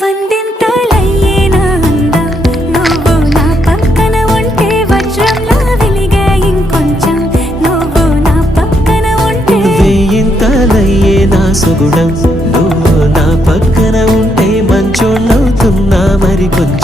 వందింతలయ్యేనా అందం నువ్వు నా పక్కన ఉంటే వజ్రంలా వెలిగే ఇంకొంచెం నువ్వు నా పక్కన ఉంటే వేయింతలయ్యేనా సుగుణం నువ్వు నా పక్కన ఉంటే మంచోళ్ళవుతున్నా మరి కొంచెం